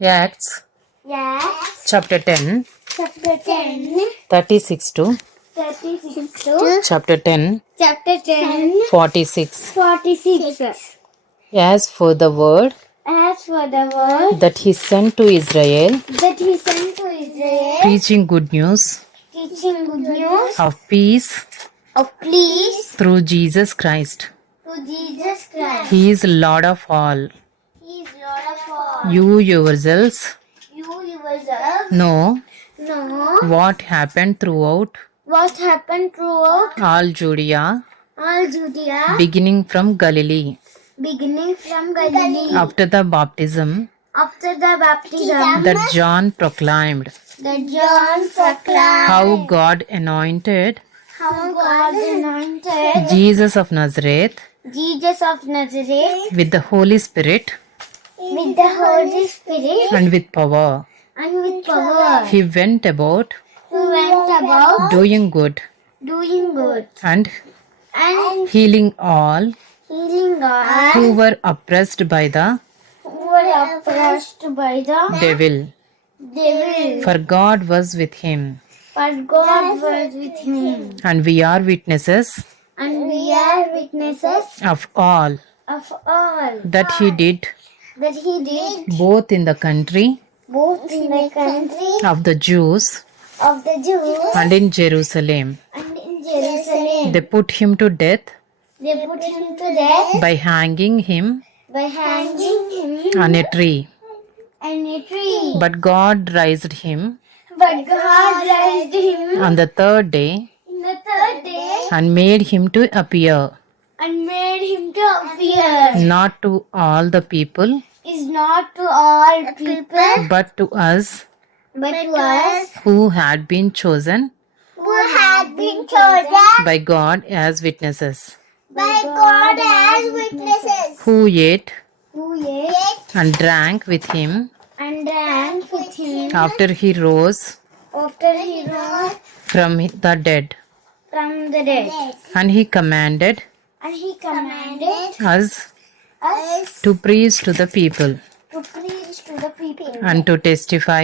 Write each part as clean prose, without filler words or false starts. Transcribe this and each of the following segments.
Acts Yes. chapter 10, Chapter 10. 36 to 36 to chapter 10, chapter 10. 46. 46. As for the word As for the word that he sent to Israel, that he sent to Israel, preaching good news teaching good news of peace of peace through Jesus Christ. to Jesus Christ. He is Lord of all. He is Lord of all. You yourselves You yourself know know what happened throughout what happened throughout all Judea, all Judea, beginning from Galilee, beginning from Galilee, after the baptism after the baptism that John proclaimed, that John proclaimed, how God anointed how God anointed Jesus of Nazareth Jesus of Nazareth with the Holy Spirit with the Holy Spirit and with power. and with power, He went about who went about doing good doing good and and healing all healing all who were oppressed by the who were oppressed by the devil, devil. for God was with him. But God was with him, And we are witnesses and we are witnesses of all of all that he did, that he did, both in the country both in the country of the Jews of the Jews and in Jerusalem. and in Jerusalem. They put him to death They put him to death by hanging him by hanging him on a tree. on a tree. But God raised him But God raised him on the third day in the third day and made him to appear and made him to appear. not to all the people, Is not to all people, but to us but to us who had been chosen who had been chosen by God as witnesses, by God as witnesses, who ate who ate and drank with him and drank with him after he rose after he rose from the dead. from the dead. And he commanded And he commanded us us to preach to the people to preach to the people and to testify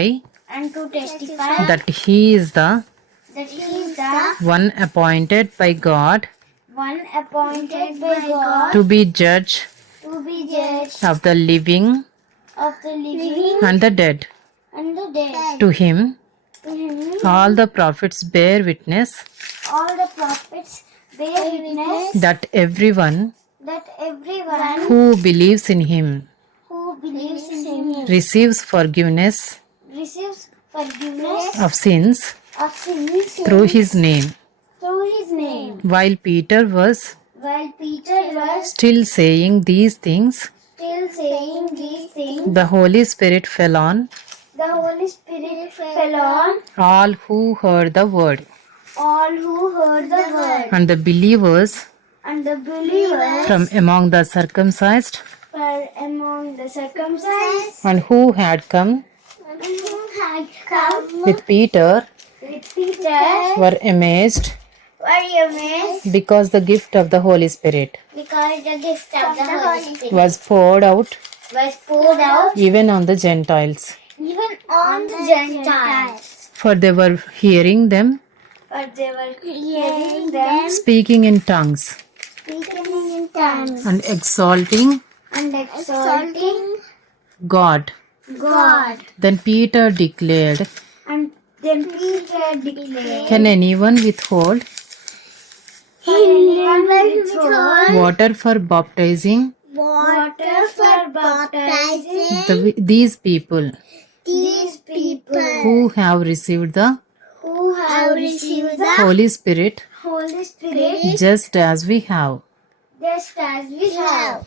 and to testify that he is the that he is the one appointed by God one appointed by God to be judge to be judge of the living of the living and the dead. and the dead. To him To him all the prophets bear witness all the prophets bear witness that everyone that everyone who believes in him who believes in him receives forgiveness receives forgiveness of sins of sins through his name. through his name. While Peter was While Peter was still saying these things, still saying these things, the Holy Spirit fell on the Holy Spirit fell on all who heard the word, all who heard the word, and the believers and the believers from among the circumcised were among the circumcised and who had come and who had come with Peter with Peter were amazed were amazed because the gift of the Holy Spirit because the gift of the Holy Spirit was poured out was poured out even on the Gentiles, even on the Gentiles. for they were hearing them But they were hearing them speaking in tongues speaking in tongues and exalting and exalting God. God. Then Peter declared, And then Peter declared, can anyone withhold water for baptizing water for baptizing these people these people who have received the who have received the Holy Spirit Holy Spirit just as we have? just as we have?